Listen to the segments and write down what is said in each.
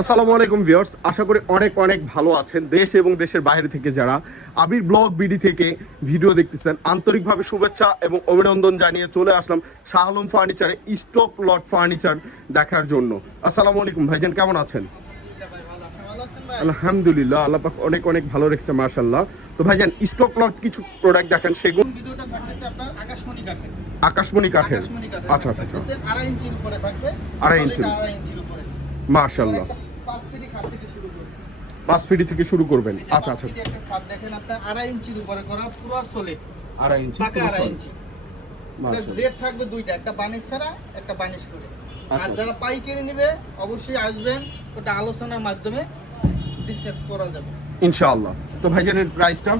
আসসালামু আলাইকুম ভিউয়ার্স, আশা করি অনেক অনেক ভালো আছেন। দেশ এবং দেশের বাইরে থেকে যারা আবির ব্লগ বিডি থেকে ভিডিও দেখতেছেন, আন্তরিকভাবে শুভেচ্ছা এবং অভিনন্দন জানিয়ে চলে আসলাম শাহ আলম ফার্নিচারে স্টক লট ফার্নিচার দেখার জন্য। আসসালামু আলাইকুম ভাইজান, কেমন আছেন? আলহামদুলিল্লাহ, আল্লাহ পাক অনেক অনেক ভালো রেখেছে মাশাআল্লাহ। তো ভাইজান স্টক লট কিছু প্রোডাক্ট দেখেন, সেগুলো ভিডিওটা থাকতেছে আপনার আকাশমণি কাঠের। আকাশমণি কাঠের। আচ্ছা আচ্ছা আচ্ছা, 2.5 ইঞ্চির উপরে থাকবে। 2.5 ইঞ্চি, 2.5 ইঞ্চির উপরে মাশাআল্লাহ। 5 ফিট খাট থেকে শুরু করব। 5 ফিট থেকে শুরু করবেন। আচ্ছা আচ্ছা, 5 ফিট একটা খাট দেখেন আপনার 2.5 ইঞ্চির উপরে করা, পুরো সলিড 2.5 ইঞ্চি, পাকা 2.5 ইঞ্চি। মাশাআল্লাহ। রেট থাকবে দুইটা, একটা বানিশ ছাড়া, একটা বানিশ করে। আর আচ্ছা। যারা পাইকারি নেবে অবশ্যই আসবেন, ওটা আলোচনার মাধ্যমে ডিসকাস করা যাবে ইনশাআল্লাহ। তো ভাইজানের প্রাইসটা?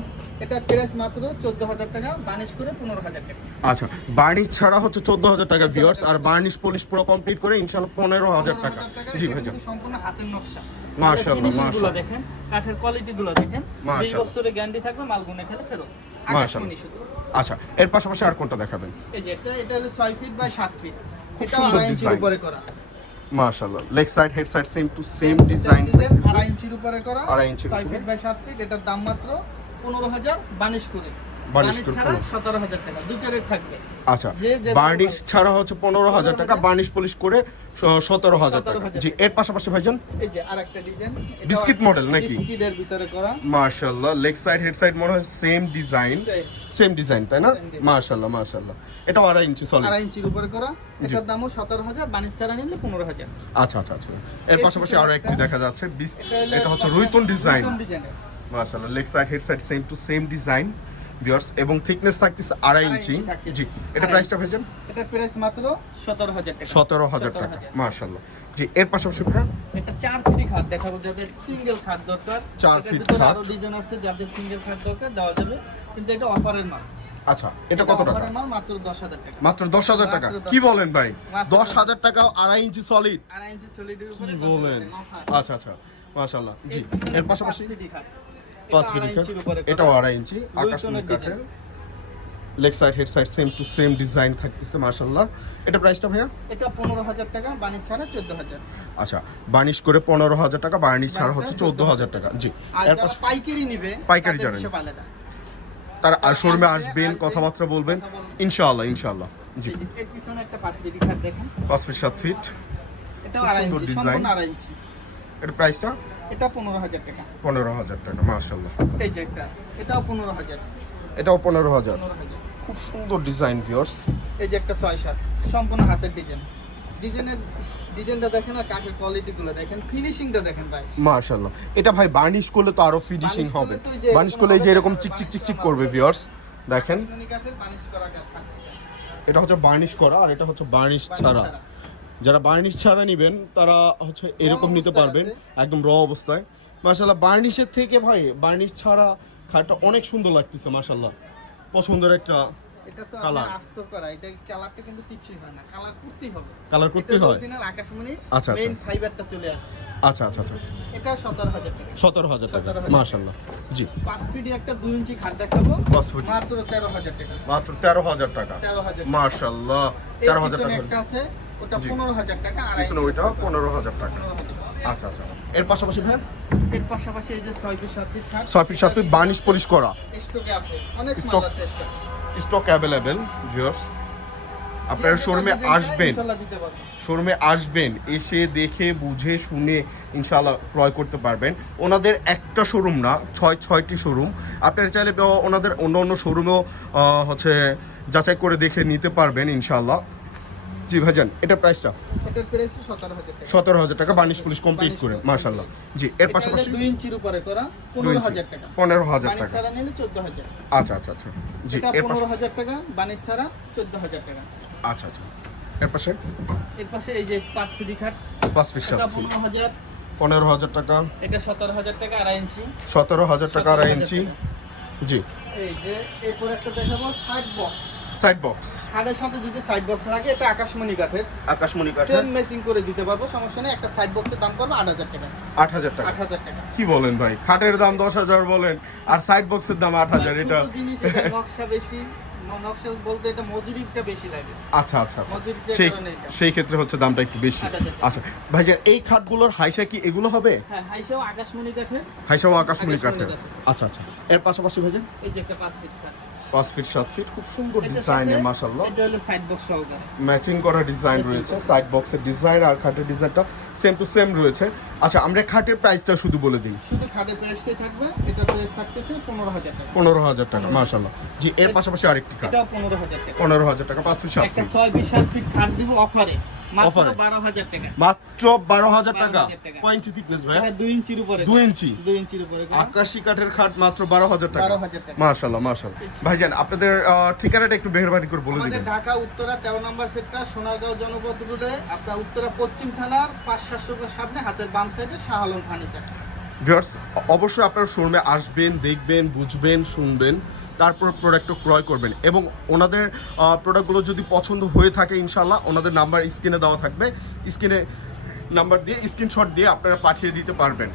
এটা প্রাইস মাত্র 14,000 টাকা, বানিশ করে 15,000 টাকা। আচ্ছা, বার্নিশ ছাড়া হচ্ছে 14,000 টাকা ভিউয়ার্স, আর বার্নিশ পলিশ পুরো কমপ্লিট করে ইনশাআল্লাহ 15,000 টাকা। জি এটা ভাইজান, কিন্তু সম্পূর্ণ হাতের নকশা। মাশাআল্লাহ ফিনিশিং গুলো মাশাআল্লাহ দেখেন, কাঠের কোয়ালিটি গুলো দেখেন। 20 মাশাআল্লাহ। বছরের গ্যারান্টি থাকবে, মাল গুনে খেলে ফেরত। মাশাআল্লাহ। আকাশমণি শুধু। আচ্ছা, এর পাশাপাশি আর কোনটা দেখাবেন? এই যে এটা হলো 6 ফিট বাই 7 ফিট। খুব এটা সুন্দর 2.5 ইঞ্চির ডিজাইন। উপরে করা। মাশাআল্লাহ, leg side head side same to same design. 2.5 ইঞ্চির উপরে করা, 2.5 ইঞ্চির 6 উপরে। Feet by 7 feet. এটার দাম মাত্র 15,000, বানিশ করে। বানিশ করে ছাড়া 17,000 টাকা, দুটো রেট থাকবে। আচ্ছা, যে বার্নিশ ছাড়া হচ্ছে 15,000 টাকা, বার্নিশ পলিশ করে 17,000 টাকা। 17,000 জি, এর পাশাপাশি ভাইজান এই যে আরেকটা ডিজাইন, বিস্কিট মডেল নাকি? বিস্কিটের ভিতরে করা। মাশাআল্লাহ, লেগ সাইড হেড সাইড মনে হয় সেম ডিজাইন, সেম ডিজাইন তাই না? মাশাআল্লাহ মাশাআল্লাহ। এটা 2.5 ইঞ্চি সলিড। 2.5 ইঞ্চির উপরে করা। এটার দামও 17,000, বানিশ ছাড়া নিলে 15,000। আচ্ছা আচ্ছা আচ্ছা, এর পাশাপাশি আরো একটি দেখা যাচ্ছে, হলো এটা হচ্ছে রুইতন ডিজাইন। রুইতন ডিজাইনের। মাশাআল্লাহ, leg side head side same to same design viewers, এবং থিকনেস থাকতেছে 2.5 ইঞ্চি। জি, এটা প্রাইসটা ভাইজান? এটার প্রাইস মাত্র 17,000 টাকা। 17,000 টাকা। মাশাআল্লাহ। জি, এর পাশাপাশি ভাই এটা 4 ফিট খাট দেখাবো, যাদের সিঙ্গেল খাট দরকার। 4 এটার ফিট ভিতরে খাট। আরো ডিজাইন আছে, যাদের সিঙ্গেল খাট দরকার দেওয়া যাবে, কিন্তু এটা অফারের মাল। আচ্ছা, এটা কত টাকা? অফারের মাল মাত্র 10,000 টাকা। মাত্র 10,000 টাকা? মাত্র 10,000 কি বলেন ভাই, মাত্র 10,000 টাকা 2.5 ইঞ্চি সলিড? 2.5 ইঞ্চি সলিডের উপরে কি 10,000 বলেন? টাকা অফার। আচ্ছা আচ্ছা, মাশাআল্লাহ। জি, এর পাশাপাশি 5 ফিট খাট। 5 ফিট এটা 2.5 ইঞ্চির উপরে করা। এটাও 2.5 ইঞ্চি রুইতনের আকাশমণি কাঠের। Design. Leg side head side same to same design থাকতেছে মাশাআল্লাহ। এটা প্রাইসটা ভাইয়া? এটা 15,000 টাকা, বানিশ ছাড়া 14,000। আচ্ছা, বার্নিশ করে 15,000 টাকা, বার্নিশ ছাড়া হচ্ছে 14,000 টাকা। জি, আর এর যারা পাশে পাইকারি নেবে, পাইকারি তাদের জানেন। হিসাব আলাদা। তারা আর শোরুমে আসবে, আসবেন, আসবে, কথাবার্তা বলবেন কথা বলবেন। ইনশাআল্লাহ ইনশাআল্লাহ। জি, এই যে এর পিছনে একটা 5 ফিট খাট দেখেন। 5 ফিট 7 ফিট, এটাও খুব 2.5 সুন্দর ইঞ্চি, ডিজাইন। সম্পূর্ণ 2.5 ইঞ্চি। এর প্রাইসটা? এটা 15,000 টাকা। 15,000 টাকা মাশাআল্লাহ। এই যে একটা, এটাও 15,000। এটাও 15,000। 15,000। খুব সুন্দর ডিজাইন ভিউয়ার্স। এই যে একটা 6-7, সম্পূর্ণ হাতের ডিজাইন। ডিজাইনটা দেখেন, আর কাঠের কোয়ালিটি গুলো দেখেন, ফিনিশিংটা দেখেন ভাই। মাশাআল্লাহ, এটা ভাই বার্নিশ করলে তো আরো ফিনিশিং বার্নিশ হবে। করলে তো এই যে বার্নিশ করলে এই যে এরকম চিকচিক চিকচিক করবে ভিউয়ার্স, দেখেন। আকাশমণি কাঠের বানিশ করা কাঠ। এটা হচ্ছে বার্নিশ করা, আর এটা হচ্ছে বার্নিশ ছাড়া। যারা বার্নিশ ছাড়া নেবেন তারা হচ্ছে এরকম নিতে অবস্থায় পারবেন, আছে। একদম র অবস্থায়। মাশাআল্লাহ, বার্নিশের থেকে ভাই বার্নিশ ছাড়া খাটটা অনেক সুন্দর লাগতেছে মাশাআল্লাহ। পছন্দের একটা এটা তো কালার। আপনার আস্তর করা, এটা কালারটা কিন্তু কিছুই হয় না, কালার করতেই হবে। কালার করতে এটা হয়। অরিজিনাল আকাশমণি, আচ্ছা, আচ্ছা। মেইন ফাইবারটা চলে আসছে। আচ্ছা আচ্ছা আচ্ছা, এটা 17,000 টাকা। 17,000 টাকা 17,000 মাশাআল্লাহ। জি, 5 ফিট একটা 2 ইঞ্চি খাট দেখাবো, 5 ফিট মাত্র 13,000 টাকা। মাত্র 13,000 টাকা 13,000 মাশাআল্লাহ। এই 13,000 পিছনে টাকা একটা আছে, ওটা জি। 15,000 টাকা। আর পিছনে ওইটা 15,000 টাকা। আচ্ছা আচ্ছা, এর পাশাপাশি ভাই এর পাশাপাশি এই যে 6 ফিট 7 ফিট খাট, 6 ফিট 7 ফিট বার্নিশ পলিশ করা, স্টকে আছে, অনেক মাল স্টক- আছে স্টক। Stock available viewers. আপনারা শোরুমে আসবেন, ইনশাআল্লাহ দিতে পারবো। শোরুমে আসবেন, এসে দেখে বুঝে শুনে ইনশাআল্লাহ ক্রয় করতে পারবেন। ওনাদের একটা শোরুম না, 6টি শোরুম। আপনারা চাইলে ওনাদের অন্য অন্য শোরুমেও হচ্ছে যাচাই করে দেখে নিতে পারবেন ইনশাআল্লাহ। জি ভাইজান, এটার প্রাইসটা? এটার প্রাইস 17,000 টাকা। 17,000 টাকা বার্নিশ পলিশ কমপ্লিট করে মাশাআল্লাহ। জি, এর পাশাপাশি 2 ইঞ্চির উপরে করা, 2 ইঞ্চি 15,000 টাকা। 15,000 বানিশ টাকা। ছাড়া নিলে 14,000। আচ্ছা আচ্ছা আচ্ছা, জি, এটা এর পাশে 15,000 টাকা, বানিশ ছাড়া 14,000 টাকা। আচ্ছা আচ্ছা, এর পাশে এর পাশে এই যে 5 ফিট খাট, 5 ফিট এটা 7 ফিট 15,000, 15,000 টাকা। এটা 17,000 টাকা, 2.5 ইঞ্চি। 17,000 টাকা 2.5 ইঞ্চি। জি, এই যে এরপর একটা দেখাবো সাইড বক্স। সাইড বক্স, খাটের সাথে যদি সাইড বক্স লাগে, এটা আকাশমণি কাঠের, আকাশমণি কাঠের, সেম ম্যাচিং করে দিতে পারবো, সমস্যা নেই। একটা সাইড বক্সের দাম পড়বে 8,000 টাকা। 8,000 টাকা। 8,000 টাকা। কি বলেন ভাই, খাটের দাম 10,000 বলেন আর সাইড বক্সের দাম 8,000? এটা ছোট জিনিস, এটা নকশা বেশি, নকশা বলতে এটা মজুরিটা বেশি লাগে। আচ্ছা আচ্ছা আচ্ছা মজুরিটার সেই কারণে এটা। সেই ক্ষেত্রে হচ্ছে দামটা একটু বেশি। 8,000 টাকা। আচ্ছা ভাইজান এই খাটগুলোর হাইসা কি এগুলো হবে? হ্যাঁ, হাইসাও আকাশমণি কাঠের। হাইসাও আকাশমণি আকাশমণি কাঠের। কাঠের। আচ্ছা আচ্ছা এর পাশাপাশি ভাইজান এই যে একটা 5 ফিট কাঠ। 5 ফিট 7 ফিট খুব সুন্দর এটার ডিজাইনে সাথে মাশাআল্লাহ এটা হলো সাইড বক্স সহকারে। ম্যাচিং করা ডিজাইন Matching রয়েছে, করা। সাইড বক্সের ডিজাইন আর খাটের ডিজাইনটা সেম টু সেম রয়েছে। আচ্ছা আমরা খাটের প্রাইসটা শুধু বলে দিই। শুধু খাটের প্রাইসটাই থাকবে, এটার প্রাইস থাকতেছে 15,000 টাকা। 15,000 টাকা মাশাআল্লাহ। জি এর পাশাপাশি আরেকটি খাট এটাও 15,000 টাকা। 15,000 টাকা 5 ফিট 7 একটা ফিট 6 20 7 ফিট খাট দিব অফারে মাত্র Offer এ? 12,000 টাকা। মাত্র 12,000 টাকা। 12,000 টাকা। কয় ইঞ্চি থিকনেস ভাই? এটা 2 ইঞ্চির উপরে। 2 ইঞ্চি 2 ইঞ্চির উপরে। আকাশী কাঠের খাট মাত্র 12,000 টাকা। 12,000 টাকা। মাশাআল্লাহ মাশাআল্লাহ। ভাইজান আপনাদের ঠিকানাটা একটু মেহেরবানি করে বলে আমাদের দিবেন। ঢাকা উত্তরা 13 নম্বর সেক্টর সোনারগাঁও জনপদ রোডে আপনার উত্তরা পশ্চিম থানার 5-700 সামনে হাতের বাম সাইডে শাহ আলম ফার্নিচার। ভিউয়ার্স অবশ্যই আপনারা শোরুমে আসবেন, দেখবেন, বুঝবেন, শুনবেন, তারপর প্রোডাক্টটা ক্রয় করবেন এবং ওনাদের প্রোডাক্টগুলো যদি পছন্দ হয়ে থাকে ইনশাআল্লাহ ওনাদের নাম্বার স্ক্রিনে দেওয়া থাকবে, স্ক্রিনে নাম্বার দিয়ে স্ক্রিনশট দিয়ে আপনারা পাঠিয়ে দিতে পারবেন।